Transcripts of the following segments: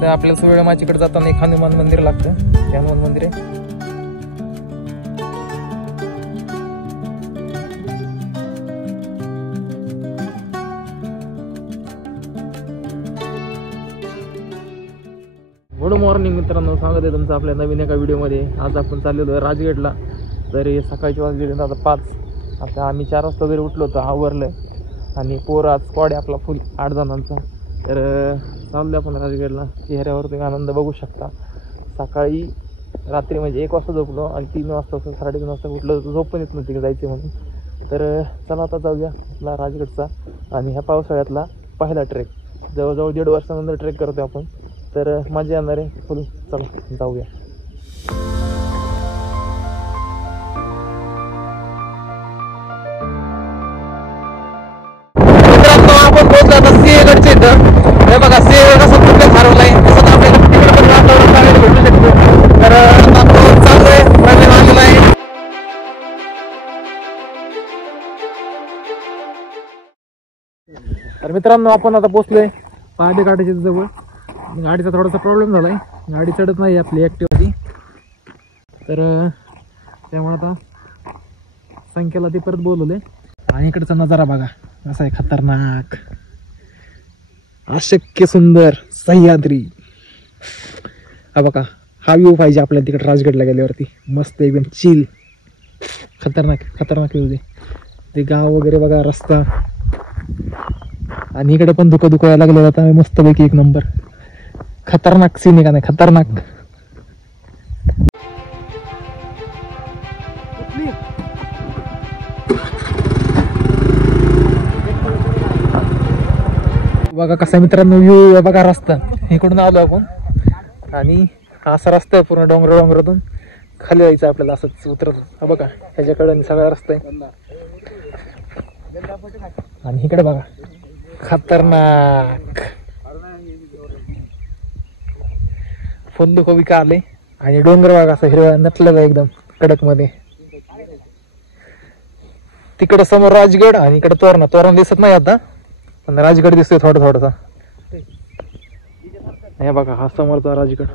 तर आपल्याला सुरळ माचीकडे जाताना एक हनुमान मंदिर लागतं, ते हनुमान मंदिर आहे. गुड मॉर्निंग मित्रांनो, स्वागत आहे तुमचं आपल्या नवीन एका व्हिडिओमध्ये. आज आपण चाललेलो आहे राजगडला. तर हे सकाळची वाजलेली आता 5. आता आम्ही 4 वाजता वगैरे उठलो होतो, आवरलं आणि पोरं आज स्क्वॉड आहे आपला फुल 8 जणांचा. तर चाललो आपण राजगडला. चेहऱ्यावर तुम्ही आनंद बघू शकता. सकाळी रात्री म्हणजे 1 वाजता झोपलो आणि 3 वाजता 3:30 वाजता उठलो, झोप पण येत नव्हती जायचे म्हणून. तर चला आता जाऊया आपला राजगडचा आणि ह्या पावसाळ्यातला पहिला ट्रेक. जवळजवळ 1.5 वर्षानंतर ट्रेक करतो आपण. तर मजा येणार आहे फुल. चला जाऊया. आपण पोहोचलो आता सिंहगडच्या इथं. हे बघा सिंहगड असं कुठे हरवलाय तसं आपल्याला तिकडे पण वातावरण चांगलं भेटू शकतो. तर आपण चाललोय पहिले मागलेला आहे. तर मित्रांनो आपण आता पोहोचलोय पहाटे घाटाच्या जवळ. गाडीचा थोडासा प्रॉब्लेम झालाय, गाडी चढत नाही आपली ॲक्टिव्ह होती. तर त्यामुळे आता संख्याला ते परत बोलवले. आणि इकडचा नजारा बघा असा आहे खतरनाक, अशक्य सुंदर सह्याद्री. हा बघा, हा व्ह्यू पाहिजे आपल्याला तिकडे राजगडला गेल्यावरती. मस्त एकदम चिल, खतरनाक खतरनाक व्ह्यू. ते गाव वगैरे बघा, रस्ता. आणि इकडे पण धुकं यायला लागलं आता मस्तपैकी एक नंबर. खतरनाक सीन आहे का नाही, खतरनाक. बघा कसा मित्रांनो व्ह्यू बघा. रस्ता इकडून आलो आपण आणि असा रस्ता आहे पूर्ण डोंगरातून खाली जायचं आपल्याला, असंच उतरत. हा बघा ह्याच्याकडे सगळा रस्ता आहे. आणि इकडे बघा खतरनाक फुल्लू कवी का आले. आणि डोंगर बघा असं हिरवा नटलेला एकदम कडक मध्ये. तिकडं समोर राजगड आणि इकडे तोरणा दिसत नाही आता, पण राजगड दिसतोय थोडासा. हे बघा हा समोरचा राजगड.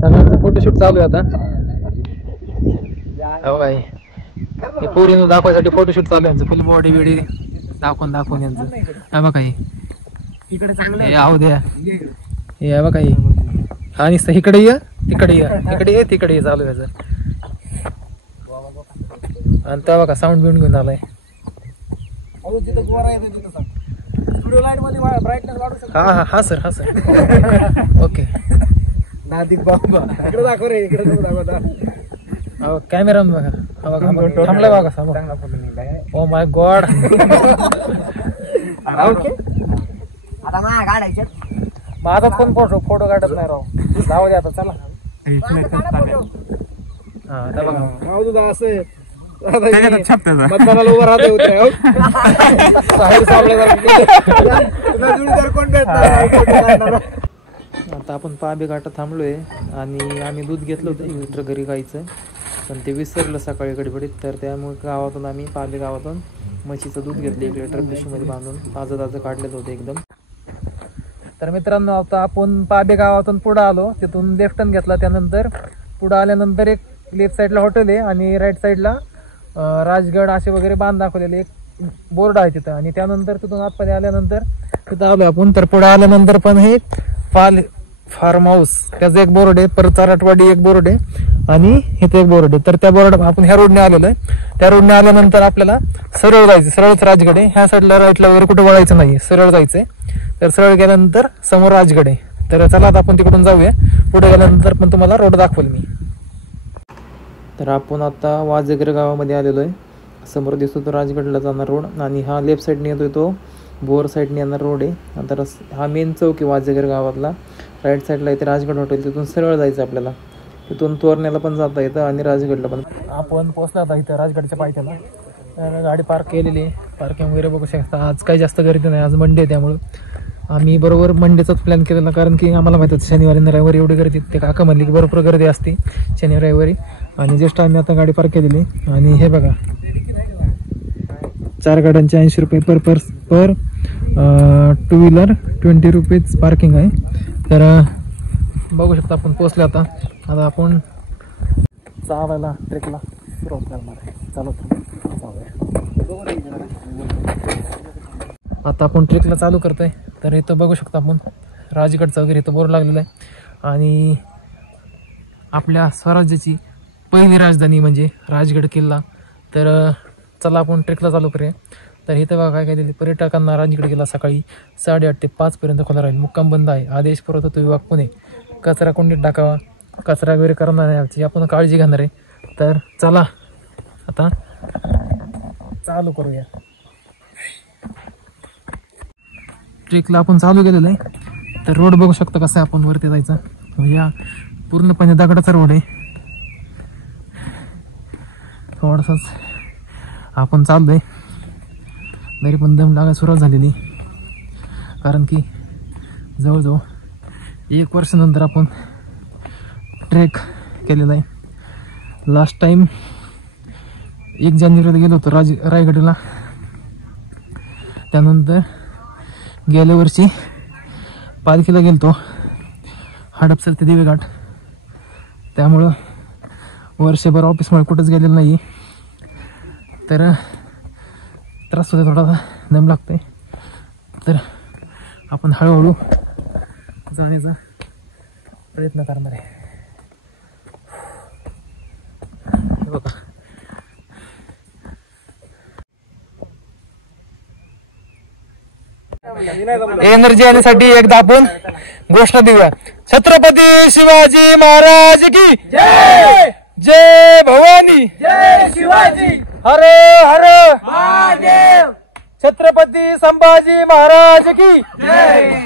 सगळ्यांचं फोटोशूट चालू आहे आता. हो काय, हे पोरीनं दाखवायसाठी फोटोशूट चालू आहे यांचं. फुल बॉडी बिडी दाखवून यांचं. हा बघा हे आहो द्या, हे बघा हे. आणि इकडे ये तिकडे ये तिकडे ये चालू आहे. आणि त्या बघा साऊंड बिऊंड घेऊन आलाय. हा सर ओके. कॅमेरा बघा, थांबलाय बघा समोर. Oh my God. माझा पण फोटो काढत नाही राव. जाऊ दे आता चला. हा बघा मतदानाला उभं राहते. आता आपण पाबे घाटात थांबलोय आणि आम्ही दूध घेतलं होतं घरी गाईचं, पण ते विसरलं सकाळी गडबडीत. तर त्यामुळे गावातून आम्ही पाबे गावातून म्हशीचं दूध घेतलं 1 लिटर पिशवीमध्ये बांधून. ताजं काढलेलं होतं एकदम. तर मित्रांनो आता आपण पाबे गावातून पुढं आलो, तिथून लेफ्ट टर्न घेतला. त्यानंतर पुढं आल्यानंतर एक लेफ्ट साईडला हॉटेल आहे आणि राईट साईडला राजगड असे वगैरे बांध दाखवलेले एक बोर्ड आहे तिथं. आणि त्यानंतर तिथून आतमध्ये आल्यानंतर तिथं आलो आपण. तर पुढे आल्यानंतर पण हे फार्म हाऊस त्याचं एक बोर्ड आहे, परत चाराटवाडी एक बोर्ड आहे आणि इथे एक बोर्ड आहे. तर त्या बोर्ड आपण ह्या रोडने आलेलो आहे. त्या रोडने आल्यानंतर आपल्याला सरळ जायचं, सरळच राजगड आहे. ह्या साईडला राईटला वगैरे कुठे वळायचं नाही, सरळ जायचंय. तर सरळ गेल्यानंतर समोर राजगड आहे. तर चला आता आपण तिकडून जाऊया. पुढे गेल्यानंतर पण तुम्हाला रोड दाखवेल मी. तर आपण आता वाजेगर गावामध्ये आलेलो आहे. समोर दिसतो तो राजगडला जाणार रोड आणि हा लेफ्ट साईडने येतोय तो बोर साईडने येणार रोड आहे. आता हा मेन चौक आहे वाजेगर गावातला. राईट साईडला इथे राजगड हॉटेल, तिथून सरळ जायचं आपल्याला. तिथून तोरण्याला पण जाता येतं आणि राजगडला पण. आपण पोहोचला होता इथं राजगडच्या पायथ्याला. तर गाडी पार्क केलेली आहे. पार्किंग वगैरे बघू शकता. आज काही जास्त गर्दी नाही, आज मंडे आहे त्यामुळं आम्ही बरोबर मंडेचाच प्लॅन केलेला, कारण की आम्हाला माहीत होतं शनिवारी आणि रविवारी एवढी गर्दी. ते काका म्हणले की बरोबर गर्दी असते शनिवारी रविवारी. आणि जस्ट आम्ही आता गाडी पार्क केलेली. आणि हे बघा 4 गाड्यांचे 80 रुपये पर 2 व्हीलर 20 रुपीज पार्किंग आहे. तर बघू शकता आपण पोचले. आता आपण चालायला ट्रेकला सुरुवात करणार आहे. आता आपण ट्रेकला चालू करतोय. तर इथं बघू शकता आपण राजगडचा वगैरे इथं बोर्ड लागलेला आहे. आणि आपल्या स्वराज्याची पहिली राजधानी म्हणजे राजगड किल्ला. तर चला आपण ट्रेकला चालू करूया. तर इथं बघा काय दिले, पर्यटकांना राजगड किल्ला सकाळी 8:30 ते 5 पर्यंत खुला राहील. मुक्काम बंद आहे. आदेश पुरवठा विभाग पुणे. कचरा कोंडीत टाकावा, कचरा वगैरे करणार नाही याची आपण काळजी घेणार आहे. तर चला आता चालू करूया. ट्रेकला आपण चालू केलेलं आहे. तर रोड बघू शकता कसं आहे. आपण वरती जायचं या पूर्णपणे दगडाचा रोड आहे. थोडासाच आपण चाललोय, तरी पण दम लागायला सुरुवात झालेली, कारण की जवळजवळ 1 वर्षानंतर आपण ट्रेक केलेला आहे. लास्ट टाइम 1 जानेवारीला गेलो होतो रायगडला. त्यानंतर गेल्या वर्षी पालखीला गेलतो हडपसर ते दिवेघाट. त्यामुळं वर्षभर ऑफिसमुळे कुठंच गेलेलं नाही. तर त्रास होते, थोडासा दम लागतोय. तर आपण हळूहळू जाण्याचा प्रयत्न करणार आहे. बघा एनर्जी येण्यासाठी एकदा आपण घोषणा देऊया. छत्रपती शिवाजी महाराज की जय. जय भवानी, जय शिवाजी, हर हर महादेव. छत्रपती संभाजी महाराज की जय.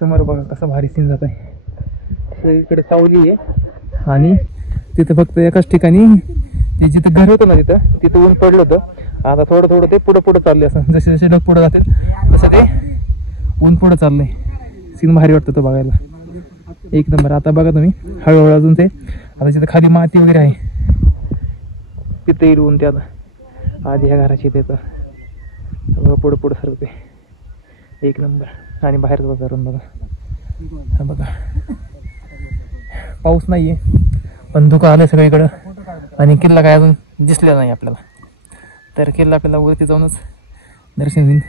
समोर बघा कसं भारी सीन जात आहे. इकडे सावली आहे आणि तिथं फक्त एकाच ठिकाणी ते जिथं घर होतं ना तिथं ऊन पडलं होतं. आता थोडं थोडं ते पुढं चाललंय. असं जसे जसे ढग पुढं जातात तसं ते ऊन पुढं चाललंय. सीन भारी वाटतं तो बघायला, एक नंबर. आता बघा तुम्ही हळूहळू अजून ते आता जिथं खाली माती वगैरे आहे तिथं येईल ऊन. ते आता आधी ह्या घराची ते तर पुढं सरकते, एक नंबर. आणि बाहेरचं वातावरण बघा. हा बघा पाऊस नाहीये पण धुकं आलंय सगळीकडं. आणि किल्ला काय अजून दिसलेला नाही आपल्याला. तर किल्ला आपल्याला वरती जाऊनच दर्शन होईल.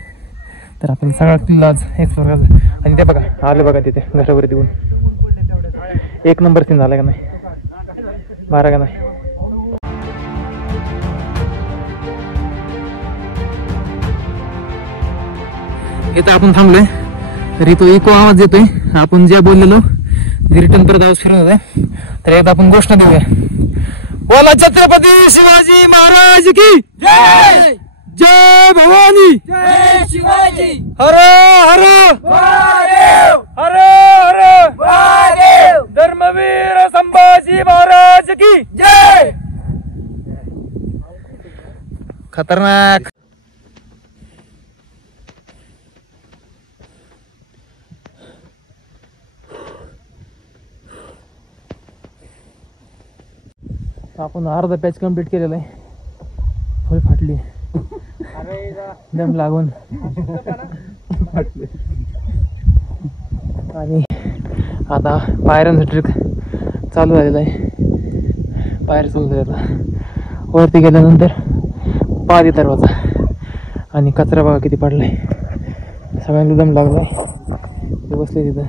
तर आपल्याला सगळा किल्ला आज एक्सप्लोर करायचा. आणि ते बघा आलं बघा तिथे घरावरती येऊन. एक नंबर सीन झाला का नाही, बारा का नाही. इथं आपण थांबलोय तरी तो इको आवाज येतोय. आपण जे बोललेलो रिटर्न परत आवाज फिरून होते. तर एकदा आपण घोषणा देऊया. बोला छत्रपती शिवाजी महाराज की जय. जय भवानी, जय शिवाजी, हर हर महादेव, हर हर महादेव. धर्मवीर संभाजी महाराज की जय. खतरनाक. आपण अर्धा पॅच कंप्लीट केलेला आहे. फुल फाटली दम लागून. आणि आता पायऱ्यांचा ट्रेक चालू झालेला आहे. पायऱ्या चालू झाल्या. वरती गेल्यानंतर पादी दरवाजा. आणि कचरा बघा किती पडलाय. सगळ्यांना दम लागलाय. ते बसले तिथं.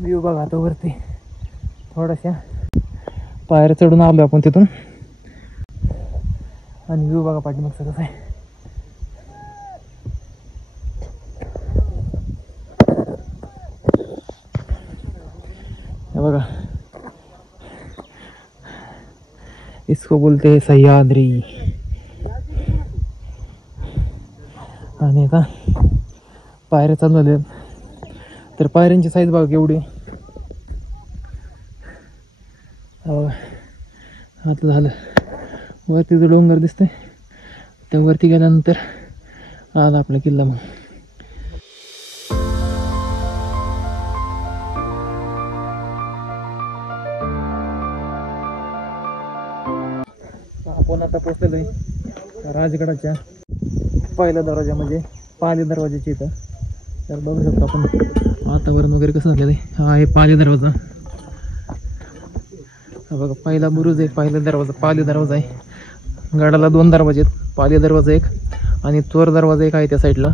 व्ह्यू बघा आता वरती. थोड्याशा पायऱ्या चढून आलो आपण तिथून. आणि व्ह्यू बघा पाठीमागचं कसं आहे. इसको बोलते हैं सह्याद्री. आणि आता पायऱ्या चालू झाल्या. तर पायऱ्यांची साईज बघा केवढी. आता झालं वरती जो डोंगर दिसतंय त्या वरती गेल्यानंतर आला आपला किल्ला. मग आपण आता पोचलेलो आहे राजगडाच्या पहिल्या दरवाजा म्हणजे पाली दरवाजाची इथं. तर बघू शकतो आपण वातावरण वगैरे कसं झालेलं आहे. हा आहे पाली दरवाजा. हा बघा पहिला बुरुज आहे. पहिला दरवाजा पाली दरवाजा आहे. गडाला 2 दरवाजे आहेत. पाली दरवाजा एक आणि चोर दरवाजा एक आहे त्या साईडला.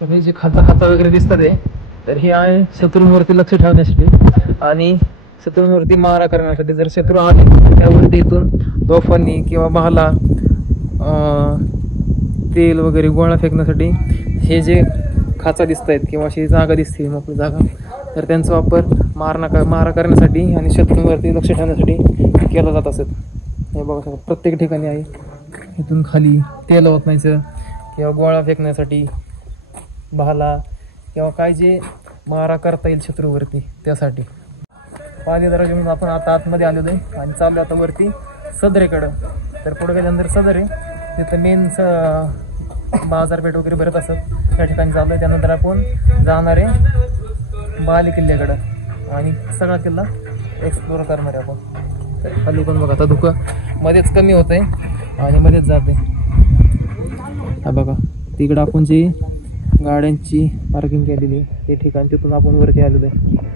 तर हे जे खाचा वगैरे दिसतात आहे तर हे आहे शत्रूंवरती लक्ष ठेवण्यासाठी आणि शत्रूंवरती मारा करण्यासाठी. जर शत्रू आले त्यावरती इथून तोफांनी किंवा भाला तेल वगैरे गोळा फेकण्यासाठी हे जे खाचा दिसत आहेत किंवा अशी जागा दिसते मोकळी जागा तर त्यांचा वापर मारा करण्यासाठी आणि शत्रूंवरती लक्ष ठेवण्यासाठी केला जात असत. हे बघा शकता प्रत्येक ठिकाणी आहे. इथून खाली तेल ओतण्याचं किंवा गोळा फेकण्यासाठी भाला किंवा काय जे मारा करता येईल शत्रूवरती त्यासाठी. पाली दरवाजा म्हणून आपण आता आतमध्ये आलेलो आहे आणि चाललो आता वरती सदरेकडं. तर पुढे गेल्यानंतर सदर आहे तिथं मेन बाजारपेठ वगैरे भरत असत त्या ठिकाणी चाललो आहे. त्यानंतर आपण जाणार आहे बाली किल्ल्याकडं आणि सगळा किल्ला एक्सप्लोर करणार आहे आपण. तर खाली पण बघा आता धुकं मध्येच कमी होतं आहे आणि मध्येच जाते. हा बघा तिकडं आपण जी गाड्यांची पार्किंग केलेली आहे ते ठिकाण तिथून आपण वरती आलेलो आहे.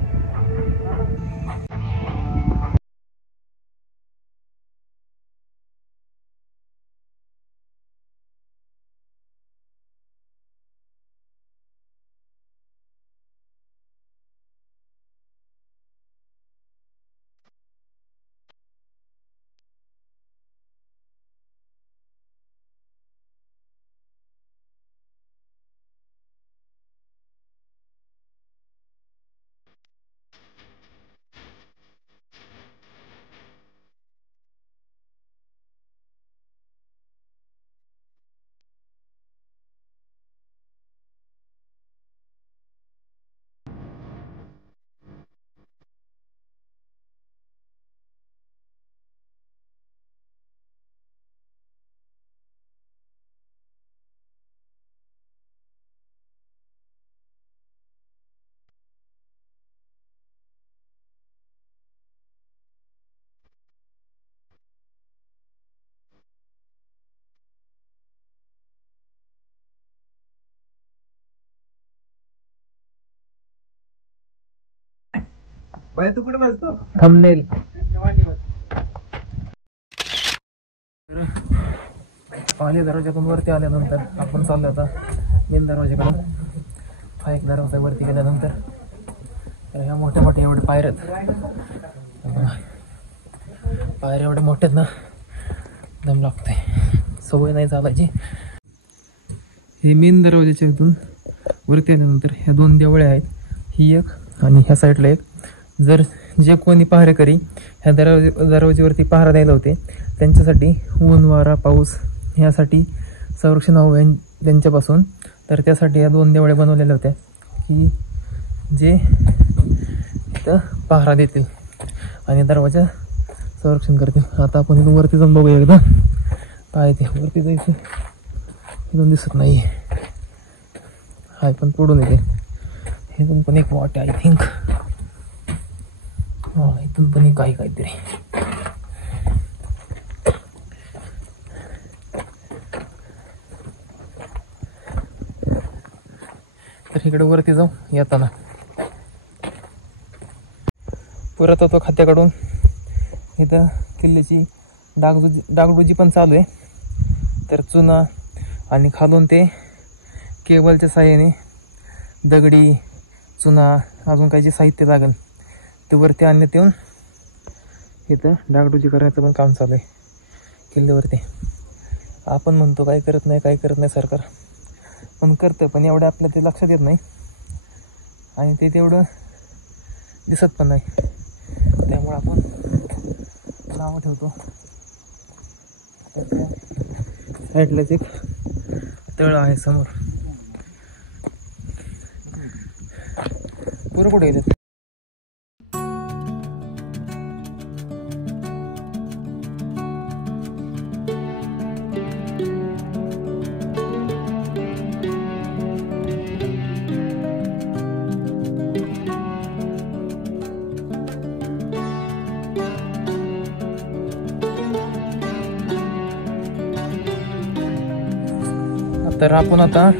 थंबनेल पाली दरवाजातून वरती आल्यानंतर आपण चाललो आता मेन दरवाजाकडे. हा एक दरवाजा वरती गेल्यानंतर तर ह्या मोठ्या मोठ्या एवढे पायऱ्यात पायऱ्या एवढ्या मोठ्यात ना दम लागते सवय नाही चालायची. हे मेन दरवाजाच्या इथून वरती आल्यानंतर ह्या 2 देवळे आहेत. ही एक आणि ह्या साईडला एक. जर जे कोणी पहारेकरी ह्या दरवाजेवरती पहारा द्यायला होते त्यांच्यासाठी ऊन वारा पाऊस ह्यासाठी संरक्षण हवं त्यांच्यापासून. तर त्यासाठी या 2 देवळे बनवलेल्या होत्या की जे इथं पहारा देतील आणि दरवाजा संरक्षण करतील. आता आपण इथून वरती जाऊन बघूया एकदा काय ते. वरती जायचं इथून दिसत नाही हाय पण पुढून येते. इथून पण एक वाट आय थिंक. हा इथून पण एक काहीतरी. तर इकडे वरती जाऊ येताना. पुरातत्व खात्याकडून इथं किल्ल्याची डागडुजी पण चालू आहे. तर चुना आणि खालून ते केबलच्या साह्याने दगडी चुना अजून काही जे साहित्य लागेल ते वरती आणण्यात येऊन इथं डागडुजी करण्याचं पण काम चालू आहे किल्ल्यावरती. आपण म्हणतो काय करत नाही सरकार, पण करतं, पण एवढं आपल्या ते लक्षात येत नाही आणि ते तेवढं दिसत पण नाही. त्यामुळे आपण नावं ठेवतो. साईडलाच एक तळ आहे समोर. पुरं कुठे येतात? तर आपण आता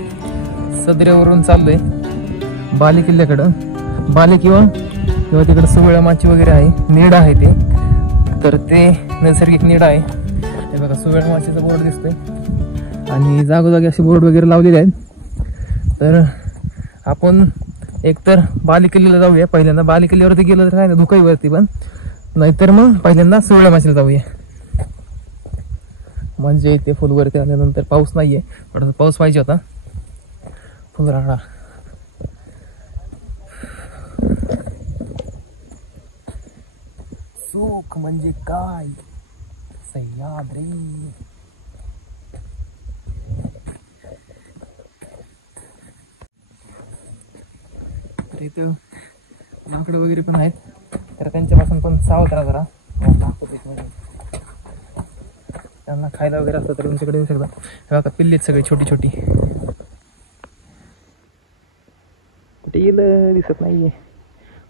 सदरेवरून चाललोय बाले किल्ल्याकडं. बाले किंवा तिकडं सुवळ्या माची वगैरे आहे, नीड आहे ते. तर ते नैसर्गिक नीड आहे. हे बघा सुवळ्या माचीचा बोर्ड दिसतोय आणि जागोजागी असे बोर्ड वगैरे लावलेले आहेत. तर आपण एकतर बाले किल्ल्याला जाऊया पहिल्यांदा. बाले किल्ल्यावरती गेलं तर काय ना धुकाईवरती, पण नाहीतर मग पहिल्यांदा सुवळ्या माचीला जाऊया. म्हणजे इथे फुलवरती आल्यानंतर पाऊस नाहीये, पण पाऊस पाहिजे होता. फुलराळा सुख म्हणजे काय सह्याद्री. तर इथं माकडं वगैरे पण आहेत, तर त्यांच्यापासून पण सावध राहा जरा. त्यांना खायला वगैरे असतं तर तुमच्याकडे येऊ शकता. हे बघा पिल्ली सगळी छोटी छोटी. कुठे गेलं दिसत नाहीये,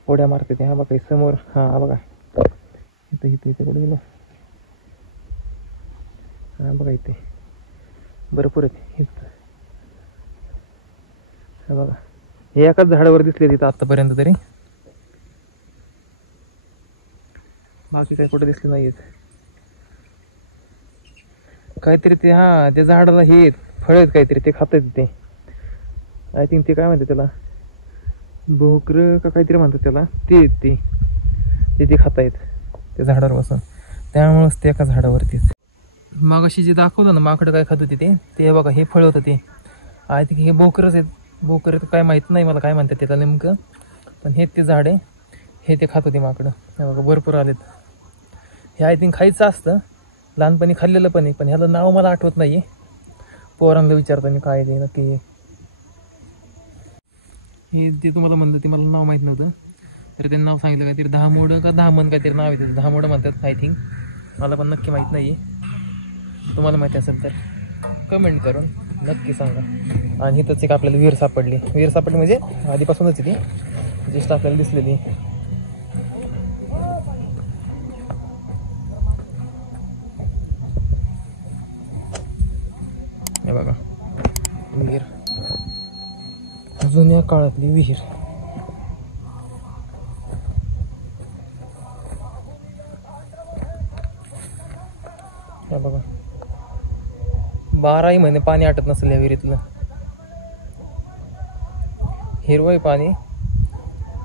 उड्या मारते ते. हा बघा समोर, हा बघा इथं इथं इथं कुठे गेलं, हा बघा इथे भरपूर आहेत इथं. हा बघा हे एकाच झाडावर दिसले तिथं आतापर्यंत तरी, बाकी काही कुठे दिसले नाहीयेत. काहीतरी ते त्या झाडाला हे फळ आहेत काहीतरी, ते खात आहेत ते. आय थिंक ते काय म्हणतात त्याला, भोकर का काहीतरी म्हणतात त्याला. ते खात आहेत ते झाडावर बसून, त्यामुळेच ते एका झाडावरतीच. मागाशी जे दाखवलं ना माकडं काय खात होते ते बघा हे फळ होतं ते. आय थिंक हे बोकरच आहेत. बोकर काय माहीत नाही मला काय म्हणतात त्याला नेमकं, पण हे ते झाड आहे, हे ते खात होते माकडं. हे बघा भरपूर आलेत. हे आय थिंक खायचं असतं, लहानपणी खाल्लेलं पण आहे, पण ह्याला नाव मला आठवत नाही. पोरांना विचारतो मी काय ते नक्की. हे ते तुम्हाला म्हणलं ते मला नाव माहीत नव्हतं, तर त्यांनी नाव सांगितलं काहीतरी दहामोड का दहामन काहीतरी नाव आहे त्याचं. दहामोड म्हणतात आय थिंक, मला पण नक्की माहीत नाही आहे. तुम्हाला माहिती असेल तर कमेंट करून नक्की सांगा. आणि इथंच एक आपल्याला विहीर सापडली. विहीर सापडली म्हणजे आधीपासूनच ती जस्ट आपल्याला दिसलेली. हे बघा विहीर, जुन्या काळातली विहीर. हे बघा 12ही महिने पाणी आटत नसेल या विहिरीतलं. हिरवं पाणी,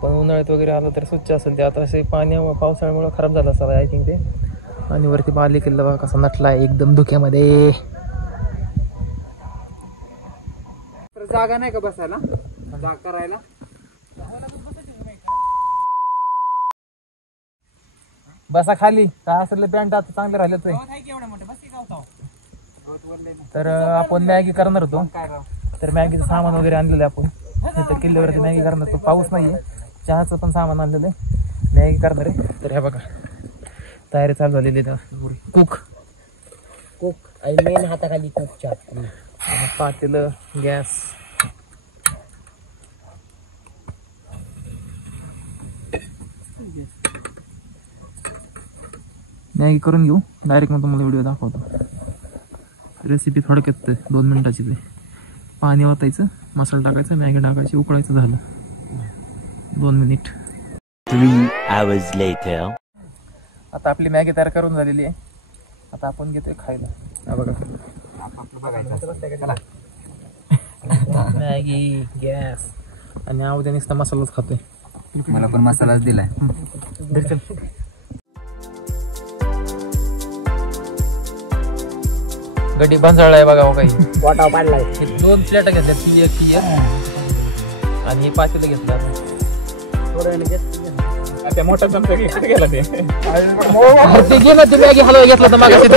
पण उन्हाळ्यात वगैरे आलं तर स्वच्छ असेल ते. आता असे पावसाळ्यामुळे खराब झालं असावं आय थिंक ते. आणि वरती बाले किल्ला बघा कसा नटला एकदम धुक्यामध्ये. जागा नाही का बसायला, जागा करायला? बसा खाली, काय असेल पॅन्ट आता चांगले राहिलेच आहे. तर आपण मॅगी करणार होतो, तर मॅगीचं सामान वगैरे आणलेलं आहे आपण इथं किल्ल्यावरती. मॅगी करणार होतो, पाऊस नाहीये. चहाचं पण सामान आणलेलं आहे, मॅगी करणार आहे. तर हे बघा तयारी चालू झालेली आहे. कुक आणि मेन हाताखाली कुकच्या पातेलं, गॅस. मॅगी करून घेऊ डायरेक्ट, मग तुम्हाला व्हिडिओ दाखवतो. रेसिपी थोडक्यात 2 मिनिटाची. ते पाणी ओतायचं, मसाला टाकायचा, मॅगी टाकायची, उकळायचं, झालं 2 मिनिट. 3 hours later. आता आपली मॅगी तयार करून झालेली आहे. आता आपण घेतोय खायला. हा बघा मॅगी, गॅस आणि आवद्या नुसता मसालाच खातोय. मला पण मसालाच दिलाय. गडी भांजाळलाय बघा हो काही. वाटाव पाडलाय. 2 प्लेट घेतल्या, ती एक ती एक आणि हे पातेलं घेतलं. त्या मोठा चमचा गेला ते. ते गेलं, ते मॅगी हलवा घेतला तर मागाशी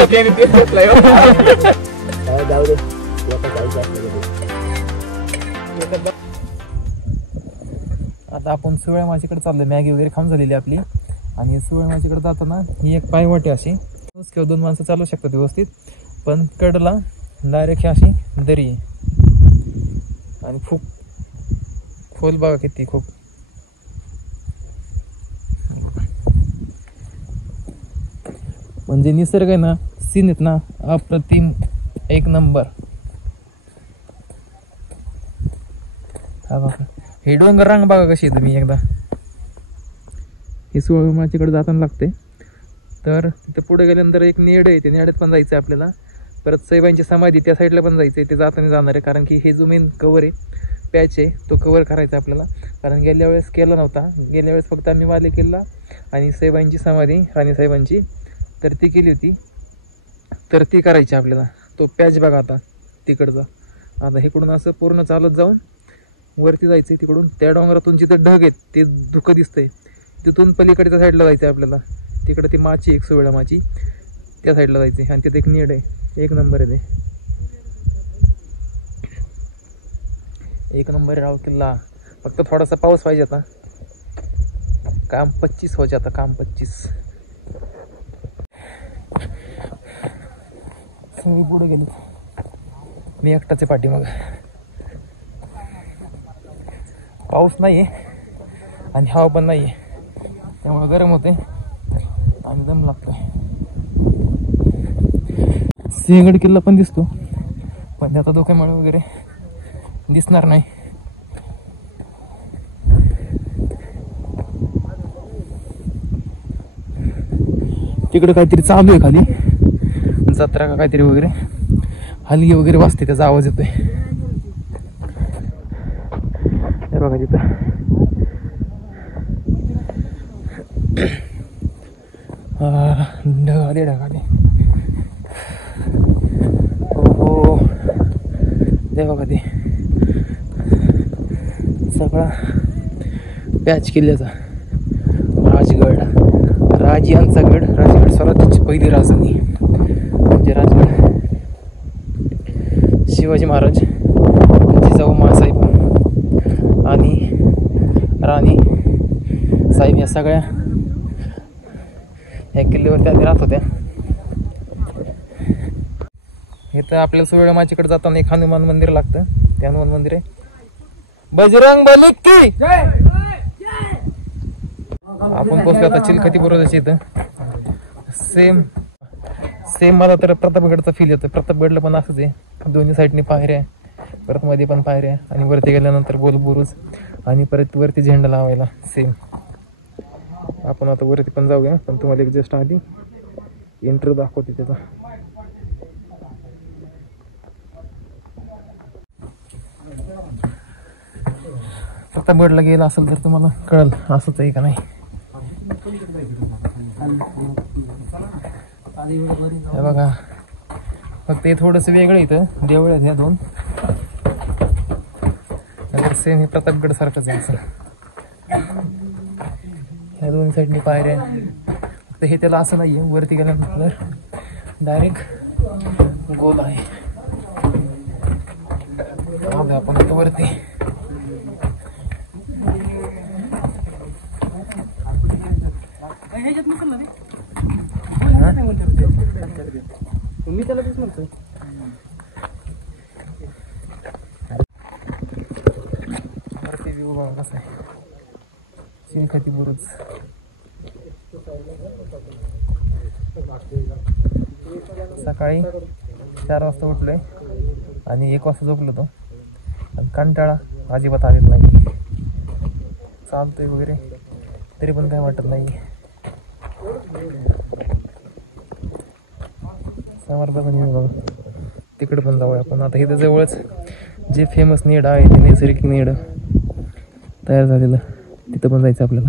आता आपण सुवळ्या माशीकडे चाललोय. मॅगी वगैरे खाऊन झालेली आपली. आणि सुवळ्या माशीकडे जाताना ही एक पायवाटी अशी किंवा 2 माणसं चालू शकतात व्यवस्थित, पण कडला डायरेक्ट अशी दरी आहे आणि खूप खोल बघा किती खूप. म्हणजे निसर्ग आहे ना, सीन आहेत ना, अप्रतिम, एक नंबर. हा बघा हे डोंगर रांग बघा कशी आहे. तुम्ही एकदा हे सुवळमाचीकडे जाताना लागते, तर तिथे पुढे गेल्यानंतर एक नेड आहे, ते नेड्यात पण जायचं आहे आपल्याला. परत साईबांची समाधी त्या साईडला पण जायचं आहे, ते जाताना जाणार आहे. कारण की हे जो मेन कवर आहे, पॅच आहे, तो कवर करायचा आपल्याला. कारण गेल्या वेळेस केला नव्हता. गेल्या वेळेस फक्त आम्ही वाले किल्ला आणि साईबांची समाधी, राणी साहेबांची, तर ती केली होती. तर ती करायची आपल्याला. तो पॅच बघा आता तिकडचा. आता इकडून असं पूर्ण चालत जाऊन वरती जायचं आहे. तिकडून त्या डोंगरातून जिथं ढग आहेत ते धुकं दिसतंय, तिथून पलीकडच्या साईडला जायचं आहे आपल्याला. तिकडे ती माची, एक सुवेळा माची, त्या साईडला जायचं आहे. आणि तिथे एक नीड आहे, एक नंबर आहे ते. एक नंबर राव किल्ला. फक्त थोडासा पाऊस पाहिजे आता. काम 25 हो जाता, काम 25. सगळी पुढे गेली, मी एकटाचे पाठी. मग पाऊस नाही आहे आणि हवा पण नाही आहे, त्यामुळे गरम होते आणि दम लागतोय. सिंहगड किल्ला पण दिसतो, पण त्याचा धोक्यामुळे वगैरे दिसणार नाही. तिकडे काहीतरी चालू आहे खाली, जत्रा का काहीतरी वगैरे, हलगी वगैरे वाजते, त्याचा आवाज येतोय. हे बघा तिथं ढगाले ढगाले. हो ते बघा ते सगळा पॅच किल्ल्याचा. राजगड, राजियांचा गड. राजगड स्वराज्याची पहिली राजधानी म्हणजे राजगड. शिवाजी महाराज, जिजाऊ माँसाहेब आणि राणी साहेब या सगळ्या या किल्ल्यावरती आधी राहत होत्या. हे तर आपल्याला सुवेळा माचीकडे जाताना एक हनुमान मंदिर लागतं. ते हनुमान मंदिर आहे. बजरंग बली की आपण पोचलो आता चिलखती बुरुजाच्या इथं. सेम मला तर प्रतापगडचा फील येतो. प्रतापगडला पण असंच आहे, दोन्ही साईडनी पायऱ्या, परत मध्ये पण पायऱ्या, आणि वरती गेल्यानंतर गोल बुरुज, आणि परत वरती झेंडा लावायला सेम. आपण आता वरती पण जाऊया, पण तुम्हाला एक जस्ट आधी इंट्रो दाखवते त्याचा. प्रतापगडला गेला असेल तर तुम्हाला कळल असंच आहे का नाही. हे बघा फक्त हे थोडंसं वेगळं इथं देवळ आहेत ह्या 2. सेम हे प्रतापगड सारखंच आहे असं. ह्या 2 साईडनी पायऱ्या. फक्त हे त्याला असं नाही आहे, वरती गेल्यानंतर डायरेक्ट गोल आहे. आपण आता वरती मी त्याला तेच म्हणतोय. वरती व्ह्यू बघा कसा आहे. चिलखती बुरुज. सकाळी 4 वाजता उठलोय आणि 1 वाजता झोपलो होतो. आणि कंटाळा अजिबात आलेत नाही. चालतोय वगैरे तरी पण काय वाटत नाही. तिकडे पण जाऊया आपण आता. इथं जवळच जे फेमस नेड आहे ते नैसर्गिक नेड तयार झालेलं तिथं पण जायचं आपल्याला.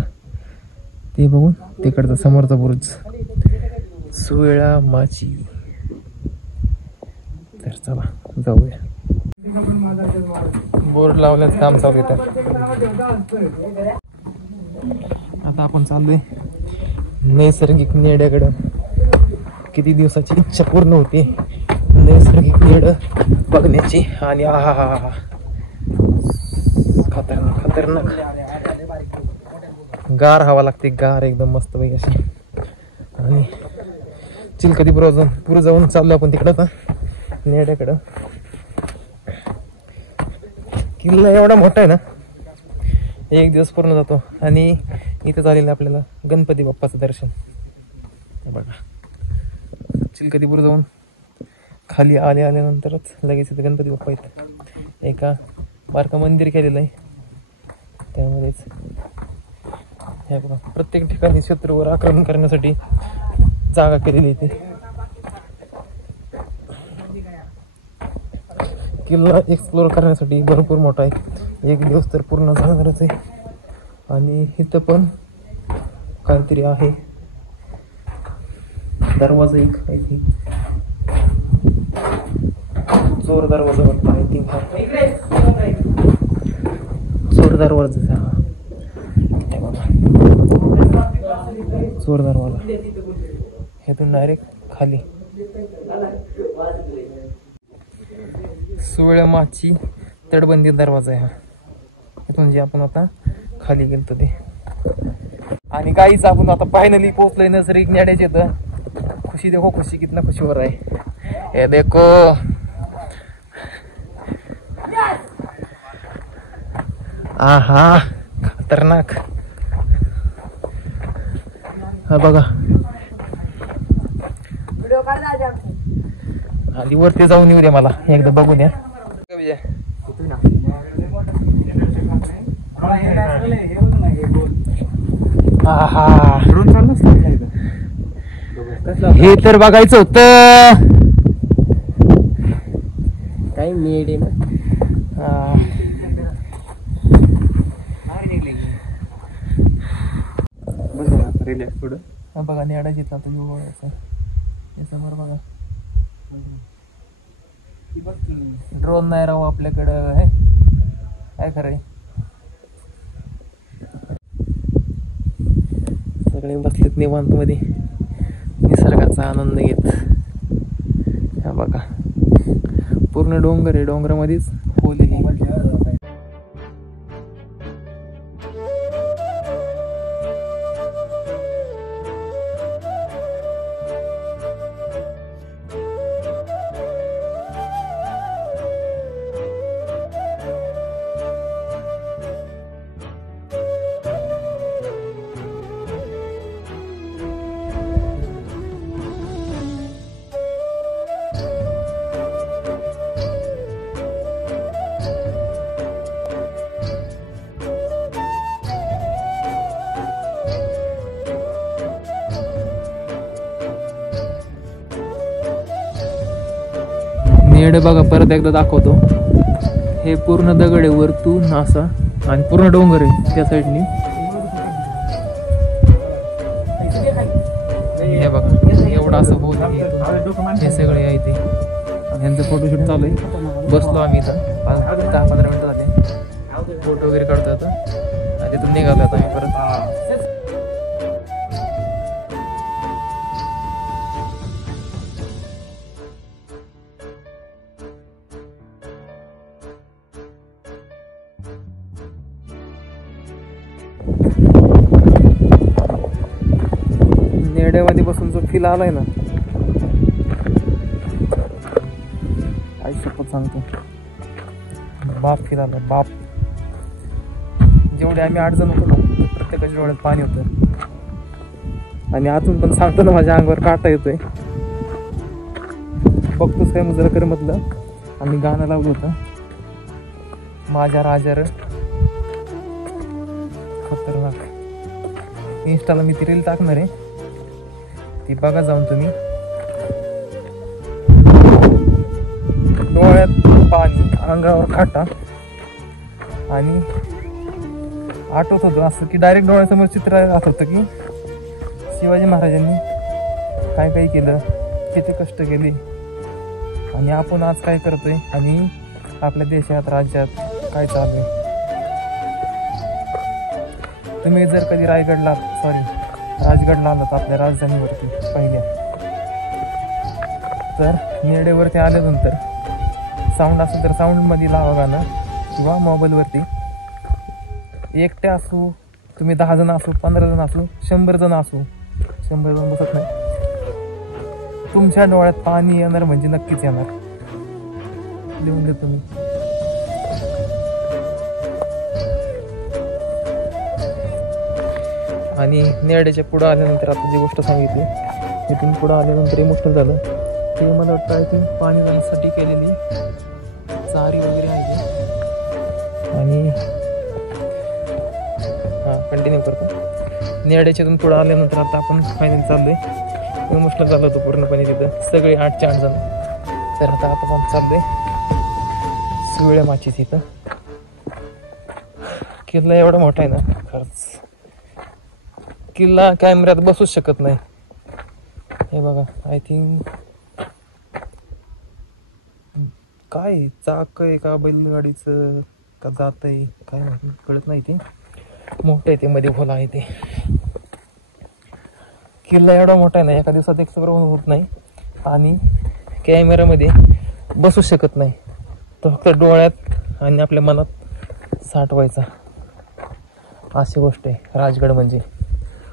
ते बघून तिकडचा समोरचा बुरुज सुवेळा माची. तर चला जाऊया. बोर्ड लावण्याचं काम चालू आहे. आता आपण चाललोय नैसर्गिक नेड्याकडं. किती दिवसाची इच्छा पूर्ण होती नैसर्गिक नेड बघण्याची. आणि आहा खतरनाक खतरनाक गार हवा लागते, गार एकदम मस्त पैकी अशी. आणि चिलकती पुढे जाऊन चाललो आपण तिकडं आता नेड्याकडं. किल्ला एवढा मोठा आहे ना, एक दिवस पूर्ण जातो. आणि इथं झालेलं आपल्याला गणपती बाप्पाचं दर्शन. बघा चिलकतीपूर जाऊन खाली आल्यानंतरच लगेच इथं गणपती बाप्पा येतं. एका बारका मंदिर केलेलं आहे त्यामध्येच. हे बघा प्रत्येक ठिकाणी शत्रूवर आक्रमण करण्यासाठी जागा केलेली आहे. किल्ला एक्सप्लोर करण्यासाठी भरपूर मोठा आहे. एक दिवस तर पूर्ण जाणारच आहे. आणि इथं पण काहीतरी आहे. दरवाजा एक आय थिंक चोर दरवाजा वाटतं. आय थिंक हा चोर दरवाजा. हा चोर दरवाजा. इथून डायरेक्ट खाली सुवेळा माची तटबंदी दरवाजा आहे हा. इथून जे आपण आता खाली गेलतो ते. आणि काहीच आपण आता फायनली पोहोचलोय नैसर्गिक नेड्याचे. तर खुशी देखो खुशी कितना खुशी हो रहा है. ये देखो आहा खतरनाक. हा बघा आधी वरती जाऊन येऊ दे मला एकदा बघून या. आहा हे तर बघायचं होतं. काही मेड आहे ना. रिलॅक्स थोडं. बघा नेडा जिथला तो युवा समोर बघा. ड्रोन नाही राहू आपल्याकडं आहे काय खरंय. सगळे बसलेत निवांत मध्ये निसर्गाचा आनंद घेत. हा बघा पूर्ण डोंगर आहे. डोंगरामध्येच खोल आहे. नेड बघा परत एकदा दाखवतो. हे पूर्ण दगड आहे वरतून असा आणि पूर्ण डोंगर आहे त्या साईडनी. हे बघा एवढं असं होत हे सगळे आहे ते. आणि यांचं फोटोशूट चालू आहे. बसलो आम्ही इथं 10-15 मिनिटं झाले. फोटो वगैरे काढतो आता. आणि तिथून निघालो आता आम्ही परत. नेड्यामध्ये बसून जो फील आलाय ना, आई शपथ सांगतो बाप फील आला बाप. जेवढे आम्ही 8 जण होतो ना प्रत्येकाच्या डोळ्यात पाणी होतं. आणि आतून पण सांगतो ना माझ्या अंगावर काटा येतोय. बघतोच काय मुजरा कर म्हटलं. आम्ही गाणं लावलं होतं माझ्या राजार खतरनाक. इंस्टाला मी ती रील टाकणार आहे, ती बघा जाऊन तुम्ही. डोळ्यात पाणी, अंगावर काटा, आणि आठवत होतं असं की डायरेक्ट डोळ्यासमोर चित्र राहत होतं की शिवाजी महाराजांनी काय काय केलं, किती कष्ट केले, आणि आपण आज काय करतोय, आणि आपल्या देशात राज्यात काय चालू आहे. तुम्ही जर कधी राजगडला आलात आपल्या राजधानीवरती पहिल्या, तर नेडेवरती आल्यानंतर साऊंड असेल तर साऊंडमध्ये लावा गाणं, किंवा मोबाईलवरती. एकटे असू तुम्ही, 10 जण असू, 15 जण असू, 100 जण असू, 100 जण बसत नाही, तुमच्या डोळ्यात पाणी येणार म्हणजे नक्कीच येणार. लिहून देतो मी. आणि नेरड्याच्या पुढं आल्यानंतर आता जी गोष्ट सांगितली, तिथून पुढं आल्यानंतर इमोशनल झालं. ते मला वाटतं आय थिंक पाणी जाण्यासाठी केलेली चारी वगैरे आहे. आणि हां, कंटिन्यू करतो. नेरड्याच्यातून पुढं आल्यानंतर आता आपण फायनल चाललोय. इमोशनल झालं होतं पूर्णपणे तिथं, सगळे 8चे 8 जण. तर आता आपण चाललोय सुवळ्या माचीस. इथं किल्ला एवढा मोठा आहे ना, खरंच किल्ला कॅमेऱ्यात बसूच शकत नाही. हे बघा, आय थिंक काय चाक आहे का बैलगाडीचं का जात आहे काय माहिती, कळत नाही. ते मोठं आहे, ते मध्ये खोला आहे. ते किल्ला एवढा मोठा आहे ना, एका दिवसात एक्सप्लोर होत नाही, आणि कॅमेऱ्यामध्ये बसू शकत नाही. तो फक्त डोळ्यात आणि आपल्या मनात साठवायचा, अशी गोष्ट आहे राजगड म्हणजे.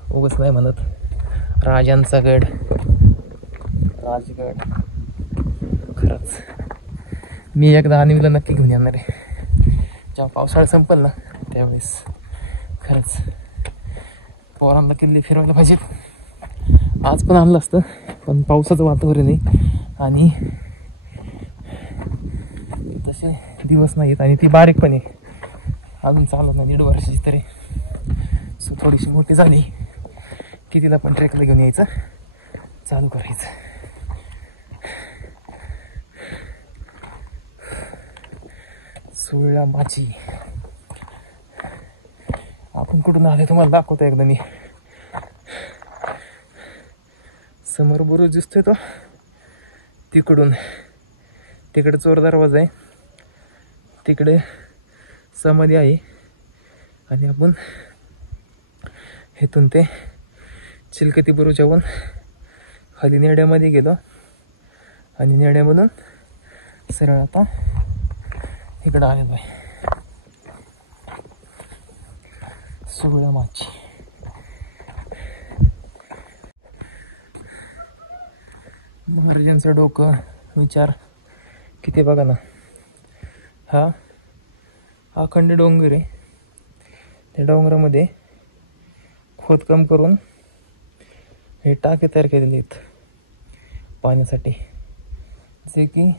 उगाच नाही म्हणत राजांचा गड, राजगड. खरंच मी एकदा अनिलला नक्की घेऊन येणार आहे, जेव्हा पावसाळा संपल ना त्यावेळेस. खरंच पोरांना किल्ले फिरवायला पाहिजेत. आज पण आणलं असतं, पण पावसाचं वातावरण आहे आणि तसे दिवस नाहीत, आणि ती बारीक पण आहे अजून, चालत नाही 1.5 वर्षाची तरी. सो थोडीशी मोठी झाली की तिला पण ट्रेकला घेऊन यायचं, चालू करायचं. सुवळ्या माची आपण कुठून आले तुम्हाला दाखवतो एकदा मी. समोर बुरुज दिसतोय तो, तिकडून तिकडे चोर दरवाजा आहे, तिकडे समाधी आहे, आणि आपण इथून ते चिलकती बुरुजावरून खाली नेड्यामध्ये गेलो, आणि नेड्यामधून सरळ आता इकडं आलेलो आहे सुवळ्या माची. महाराजांचं डोकं, विचार किती बघा ना. हा अखंड डोंगर आहे, त्या डोंगरामध्ये खोदकाम करून हे टाके तयार केलेले आहेत पाण्यासाठी, जे की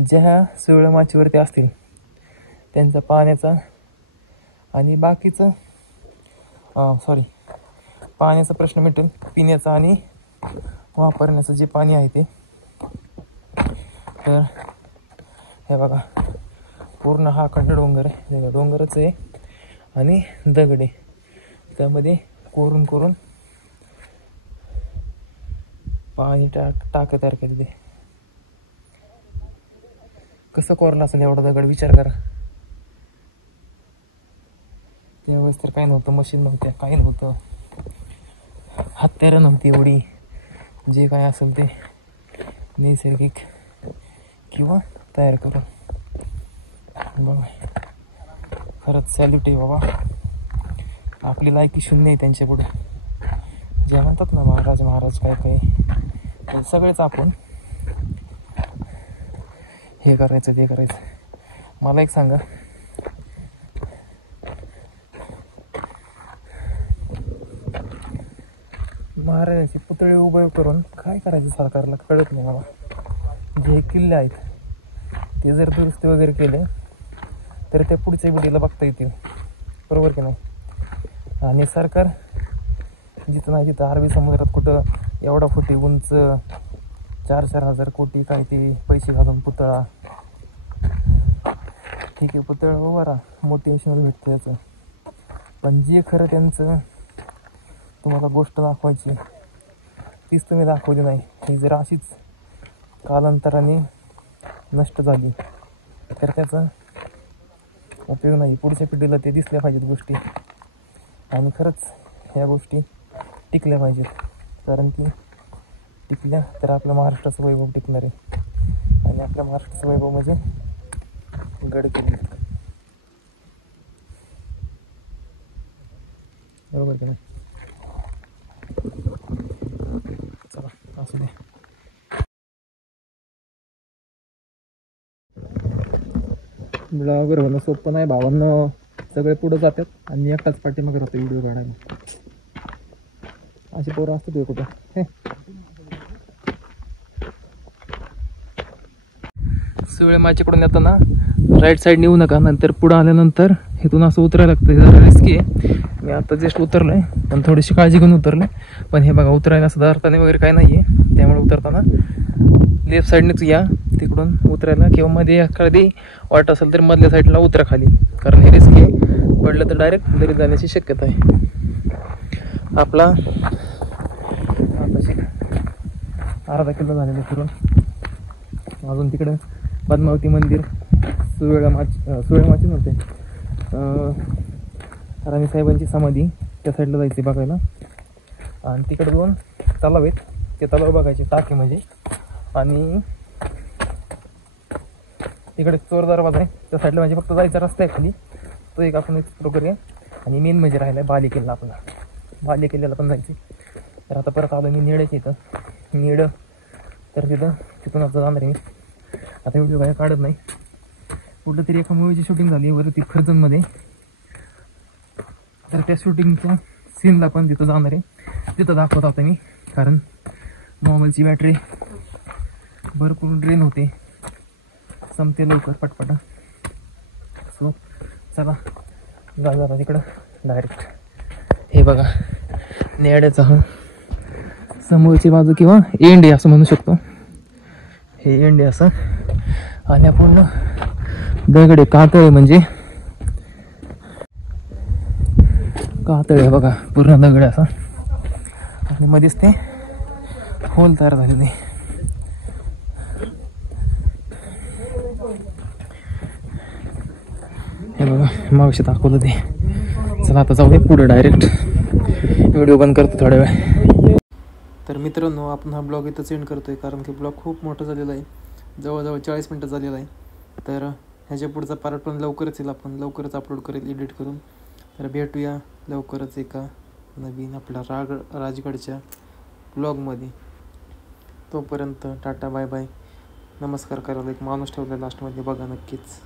ज्या सुवळ्या माचीवरती असतील त्यांचा पाण्याचा आणि बाकीचं पाण्याचा प्रश्न मिटेल, पिण्याचा आणि वापरण्याचं जे पाणी आहे ते. तर हे बघा पूर्ण हा अखंड डोंगर आहे, डोंगरच आहे आणि दगड आहे, त्यामध्ये कोरून कोरून पाणी टाकं तयार केलेले. कसं कोरलं असेल एवढा दगड, विचार करा. त्यावेळेस तर काही नव्हतं, मशीन नव्हत्या, काही नव्हतं, हत्यारं नव्हती एवढी. जे काय असेल ते नैसर्गिक किंवा तयार करून. बघा खरंच सॅल्यूट आहे बाबा, आपली लायकी शून्य आहे त्यांच्या पुढे. जे म्हणतात ना महाराज काय काय, ते सगळेच आपण हे करायचं ते करायचं. मला एक सांगा, महाराजांचे पुतळे उभे करून काय करायचं सरकारला कळत नाही मला. जे किल्ले आहेत ते जर दुरुस्ती वगैरे केले तर त्या पुढच्या व्हिडिओला बघता येतील, बरोबर की नाही. आणि सरकार जिथं नाही तिथं अरबी समुद्रात कुठं एवढा फुटी उंच 4-4 हजार कोटी काय ते पैसे घालून पुतळा, ठीक आहे पुतळा उभारा, मोटिवेशनल भेटतं त्याचं. पण जे खरं त्यांचं तुम्हाला गोष्ट दाखवायची तीच तुम्ही दाखवली नाही, ही जर अशीच कालांतराने नष्ट झाली तर त्याचा उपयोग नाही. पुढच्या पिढीला ते दिसल्या पाहिजेत गोष्टी, आणि खरंच ह्या गोष्टी टिकल्या पाहिजेत. कारण की टिकल्या तर आपल्या महाराष्ट्राचं वैभव टिकणार आहे. आणि आपल्या महाराष्ट्राचं वैभव म्हणजे गडकिल्ले, बरोबर की नाही. चला असू दे. ब्लॉगर होणं सोपं नाही भावांना. सगळे पुढं जातात आणि एकटाच पाठीमागे राहतो व्हिडिओ काढायला. अशी पोरं असतात ते कुठं. हे सुळे माझ्याकडून येताना राईट साईड नेऊ नका, नंतर पुढं आल्यानंतर इथून असं उतरायला लागतं. जरा रिस्की आहे. मी आता जस्ट उतरलो आहे, पण थोडीशी काळजी घेऊन उतरलं. पण हे बघा उतरायला असं धरताना वगैरे काय नाही आहे, त्यामुळे उतरताना लेफ्ट साईडनेच या तिकडून उतरायला, किंवा मध्ये एखादी वाट असेल तर मधल्या साईडला उतरा खाली, कारण हे रिस्की आहे. पडलं तर डायरेक्ट दरीत जाण्याची शक्यता आहे. आपला आताशी अर्धा किलो झालेलं फिरून. अजून तिकडं पद्मावती मंदिर, सुळेमाची म्हणते राणी साहेबांची समाधी, त्या साईडला जायचे बघायला. आणि तिकडे 2 तलाव आहेत, ते तलाव बघायचे टाके म्हणजे. आणि तिकडे चोर दरवाजा आहे, त्या साईडला म्हणजे फक्त जायचा रस्ता आहे खाली, तो एक आपण एक्सप्लोर करूया. आणि मेन म्हणजे राहिला आहे बाले किल्ला. आपला बाले किल्ल्याला पण जायचे. तर आता परत आलो मी नेड्याच्या इथं. नेडं तर तिथून आता जाणार आहे मी. आता व्हिडिओ काय काढत नाही. कुठं तरी एका मूवीची शूटिंग झाली वरती फर्जनमध्ये, तर त्या शूटिंगच्या सीनला पण तिथं जाणार आहे. तिथं दाखवत आता मी, कारण मोबाईलची बॅटरी भरपूर ड्रेन होते, संपते लवकर पटपटा. सो चला जा तिकडं डायरेक्ट. हे बघा नेड्याचा हा समोरची बाजू, किंवा एंड आहे असं म्हणू शकतो. हे एंड आहे असं. आणि आपण दगडे कातळ म्हणजे कातळ आहे बघा, पूर्ण दगड असा. आणि मध्येच ते होल तयार झालेले. हे बघा मागशी दाखवलं ते. चला आता जाऊ दे पुढे डायरेक्ट. व्हिडिओ बंद करतो थोड्या वेळ. तर मित्रांनो आपण हा ब्लॉग इथं सेंड करतोय, कारण की ब्लॉग खूप मोठा झालेला आहे, जवळजवळ 40 मिनटं झालेला आहे. तर ह्याच्या पुढचा पार्ट पण लवकरच येईल, आपण लवकरच अपलोड करेल एडिट करून. तर भेटूया लवकरच एका नवीन आपल्या राजगडच्या ब्लॉगमध्ये. तोपर्यंत टाटा बाय बाय. नमस्कार करायला एक माणूस ठेवला लास्टमध्ये बघा नक्कीच.